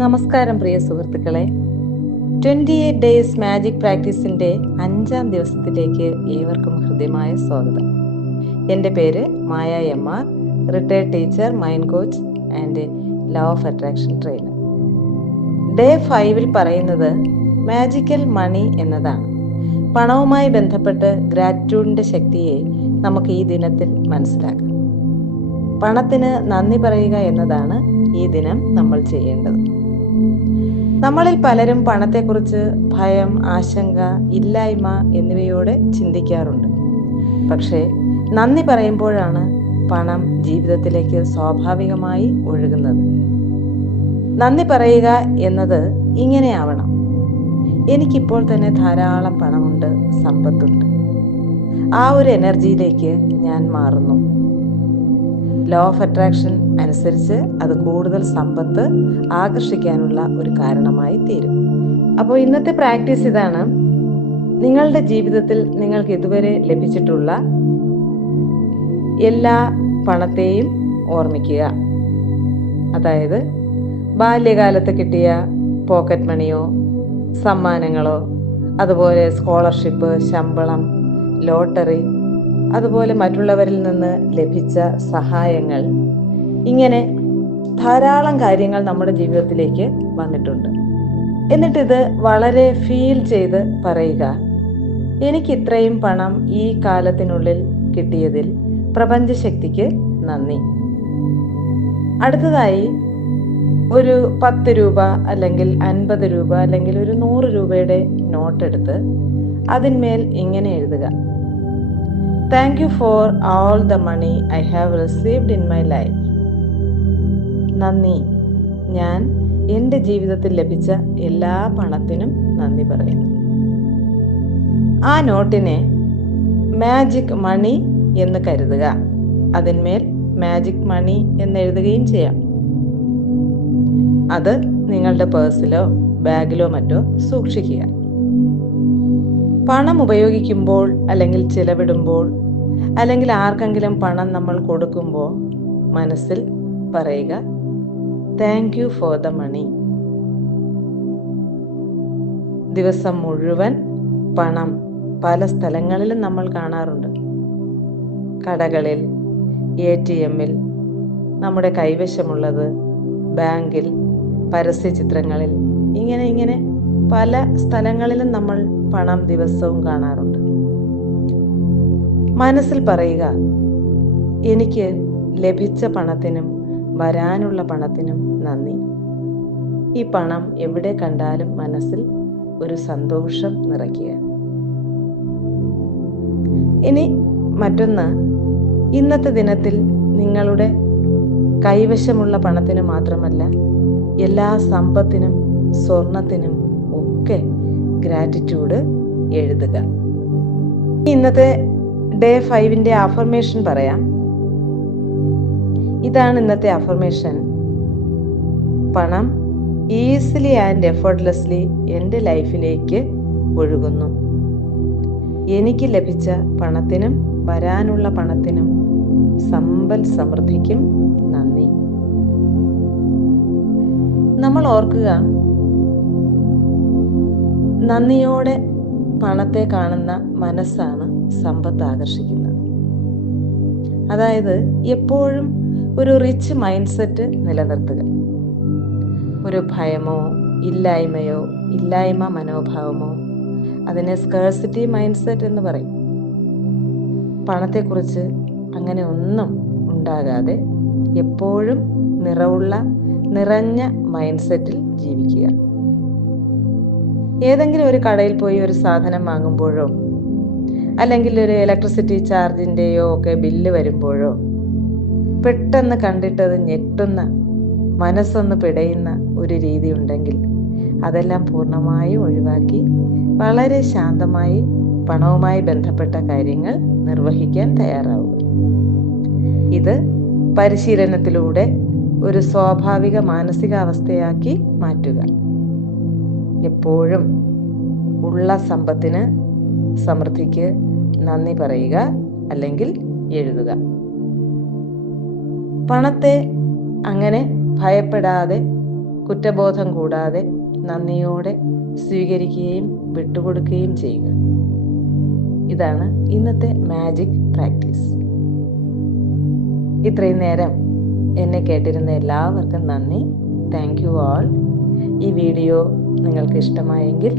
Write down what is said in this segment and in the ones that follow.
നമസ്കാരം പ്രിയ സുഹൃത്തുക്കളെ, 28 days magic പ്രാക്ടീസിൻ്റെ 5ാം ദിവസത്തിലേക്ക് ഏവർക്കും ഹൃദ്യമായ സ്വാഗതം. എൻ്റെ പേര് Maya M R, retired teacher, mind coach and law of attraction trainer. Day 5 പറയുന്നത് മാജിക്കൽ മണി എന്നതാണ്. പണവുമായി ബന്ധപ്പെട്ട് ഗ്രാറ്റിറ്റ്യൂഡിൻ്റെ ശക്തിയെ നമുക്ക് ഈ ദിനത്തിൽ മനസ്സിലാക്കാം. പണത്തിന് നന്ദി പറയുക എന്നതാണ് ഈ ദിനം നമ്മൾ ചെയ്യേണ്ടത്. നമ്മളിൽ പലരും പണത്തെക്കുറിച്ച് ഭയം, ആശങ്ക, ഇല്ലായ്മ എന്നിവയോടെ ചിന്തിക്കാറുണ്ട്. പക്ഷേ നന്ദി പറയുമ്പോഴാണ് പണം ജീവിതത്തിലേക്ക് സ്വാഭാവികമായി ഒഴുകുന്നത്. നന്ദി പറയുക എന്നത് ഇങ്ങനെയാവണം: എനിക്കിപ്പോൾ തന്നെ ധാരാളം പണമുണ്ട്, സമ്പത്തുണ്ട്. ആ ഒരു എനർജിയിലേക്ക് ഞാൻ മാറുന്നു. ലോ ഓഫ് അട്രാക്ഷൻ അനുസരിച്ച് അത് കൂടുതൽ സമ്പത്ത് ആകർഷിക്കാനുള്ള ഒരു കാരണമായി തീരും. അപ്പോൾ ഇന്നത്തെ പ്രാക്ടീസ് ഇതാണ്. നിങ്ങളുടെ ജീവിതത്തിൽ നിങ്ങൾക്ക് ഇതുവരെ ലഭിച്ചിട്ടുള്ള എല്ലാ പണത്തെയും ഓർമ്മിക്കുക. അതായത് ബാല്യകാലത്ത് കിട്ടിയ പോക്കറ്റ് മണിയോ, സമ്മാനങ്ങളോ, അതുപോലെ സ്കോളർഷിപ്പ്, ശമ്പളം, ലോട്ടറി, അതുപോലെ മറ്റുള്ളവരിൽ നിന്ന് ലഭിച്ച സഹായങ്ങൾ, ഇങ്ങനെ ധാരാളം കാര്യങ്ങൾ നമ്മുടെ ജീവിതത്തിലേക്ക് വന്നിട്ടുണ്ട്. എന്നിട്ടിത് വളരെ ഫീൽ ചെയ്ത് പറയുക: എനിക്ക് ഇത്രയും പണം ഈ കാലത്തിനുള്ളിൽ കിട്ടിയതിൽ പ്രപഞ്ചശക്തിക്ക് നന്ദി. അടുത്തതായി ഒരു 10 രൂപ അല്ലെങ്കിൽ 50 രൂപ അല്ലെങ്കിൽ ഒരു 100 രൂപയുടെ നോട്ടെടുത്ത് അതിന്മേൽ ഇങ്ങനെ എഴുതുക: Thank you for all the money I have received in my life. നന്ദി, ഞാൻ എൻ്റെ ജീവിതത്തിൽ ലഭിച്ച എല്ലാ പണത്തിനും നന്ദി പറയുന്നു. ആ നോട്ടിനെ മാജിക് മണി എന്ന് കരുതുക. അതിന്മേൽ മാജിക് മണി എന്നെഴുതുകയും ചെയ്യാം. അത് നിങ്ങളുടെ പേഴ്സിലോ ബാഗിലോ മറ്റോ സൂക്ഷിക്കുക. പണം ഉപയോഗിക്കുമ്പോൾ അല്ലെങ്കിൽ ചിലവിടുമ്പോൾ അല്ലെങ്കിൽ ആർക്കെങ്കിലും പണം നമ്മൾ കൊടുക്കുമ്പോൾ മനസ്സിൽ പറയുക: thank you for the money. ദിവസം മുഴുവൻ പണം പല സ്ഥലങ്ങളിലും നമ്മൾ കാണാറുണ്ട്. കടകളിൽ, ATM-ൽ, നമ്മുടെ കൈവശമുള്ളത്, ബാങ്കിൽ, പരസ്യചിത്രങ്ങളിൽ, ഇങ്ങനെ പല സ്ഥലങ്ങളിലും നമ്മൾ പണം ദിവസവും കാണാറുണ്ട്. മനസ്സിൽ പറയുക: എനിക്ക് ലഭിച്ച പണത്തിനും വരാനുള്ള പണത്തിനും നന്ദി. ഈ പണം എവിടെ കണ്ടാലും മനസ്സിൽ ഒരു സന്തോഷം നിറയ്ക്കുക. ഇനി മറ്റൊന്ന്, ഇന്നത്തെ ദിനത്തിൽ നിങ്ങളുടെ കൈവശമുള്ള പണത്തിന് മാത്രമല്ല, എല്ലാ സമ്പത്തിനും സ്വർണത്തിനും ഒക്കെ ഗ്രാറ്റിറ്റ്യൂഡ് എഴുതുക. ഇന്നത്തെ ഡേ 5ന്റെ അഫർമേഷൻ പറയാം. ഇതാണ് ഇന്നത്തെ അഫർമേഷൻ: പണം ഈസിലി ആൻഡ് എഫേർട്ട്ലെസ്ലി എൻ്റെ ലൈഫിലേക്ക് ഒഴുകുന്നു. എനിക്ക് ലഭിച്ച പണത്തിനും വരാനുള്ള പണത്തിനും സമ്പൽ സമൃദ്ധിക്കും നന്ദി. നമ്മൾ ഓർക്കുക, നന്ദിയോടെ പണത്തെ കാണുന്ന മനസ്സാണ് സമ്പത്ത് ആകർഷിക്കുന്നത്. അതായത് എപ്പോഴും ഒരു റിച്ച് മൈൻഡ് സെറ്റ് നിലനിർത്തുക. ഒരു ഭയമോ ഇല്ലായ്മയോ ഇല്ലായ്മ മനോഭാവമോ, അതിനെ സ്കേഴ്സിറ്റി മൈൻഡ് സെറ്റ് എന്ന് പറയും. പണത്തെക്കുറിച്ച് അങ്ങനെ ഒന്നും ഉണ്ടാകാതെ എപ്പോഴും നിറഞ്ഞ മൈൻഡ് സെറ്റിൽ ജീവിക്കുക. ഏതെങ്കിലും ഒരു കടയിൽ പോയി ഒരു സാധനം വാങ്ങുമ്പോഴോ അല്ലെങ്കിൽ ഒരു ഇലക്ട്രിസിറ്റി ചാർജിൻ്റെയോ ഒക്കെ ബില്ല് വരുമ്പോഴോ പെട്ടെന്ന് കണ്ടിട്ടത് ഞെട്ടുന്ന, മനസ്സൊന്ന് പിടയുന്ന ഒരു രീതി ഉണ്ടെങ്കിൽ അതെല്ലാം പൂർണ്ണമായും ഒഴിവാക്കി വളരെ ശാന്തമായി പണവുമായി ബന്ധപ്പെട്ട കാര്യങ്ങൾ നിർവഹിക്കാൻ തയ്യാറാവുക. ഇത് പരിശീലനത്തിലൂടെ ഒരു സ്വാഭാവിക മാനസികാവസ്ഥയാക്കി മാറ്റുക. എപ്പോഴും ഉള്ള സമ്പത്തിന്, സമൃദ്ധിക്ക് നന്ദി പറയുക അല്ലെങ്കിൽ എഴുതുക. പണത്തെ അങ്ങനെ ഭയപ്പെടാതെ കുറ്റബോധം കൂടാതെ നന്ദിയോടെ സ്വീകരിക്കുകയും വിട്ടുകൊടുക്കുകയും ചെയ്യുക. ഇതാണ് ഇന്നത്തെ മാജിക് പ്രാക്ടീസ്. ഇത്രയും നേരം എന്നെ കേട്ടിരുന്ന എല്ലാവർക്കും നന്ദി. Thank you all. ഈ വീഡിയോ നിങ്ങൾക്ക് ഇഷ്ടമായെങ്കിൽ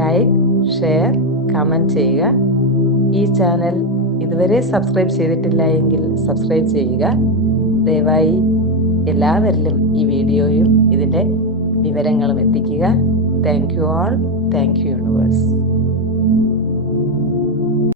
ലൈക്ക്, ഷെയർ, കമൻറ്റ് ചെയ്യുക. ഈ ചാനൽ ഇതുവരെ സബ്സ്ക്രൈബ് ചെയ്തിട്ടില്ല എങ്കിൽ സബ്സ്ക്രൈബ് ചെയ്യുക. ദയവായി എല്ലാവരിലും ഈ വീഡിയോയും ഇതിൻ്റെ വിവരങ്ങളും എത്തിക്കുക. Thank you all. Thank you universe.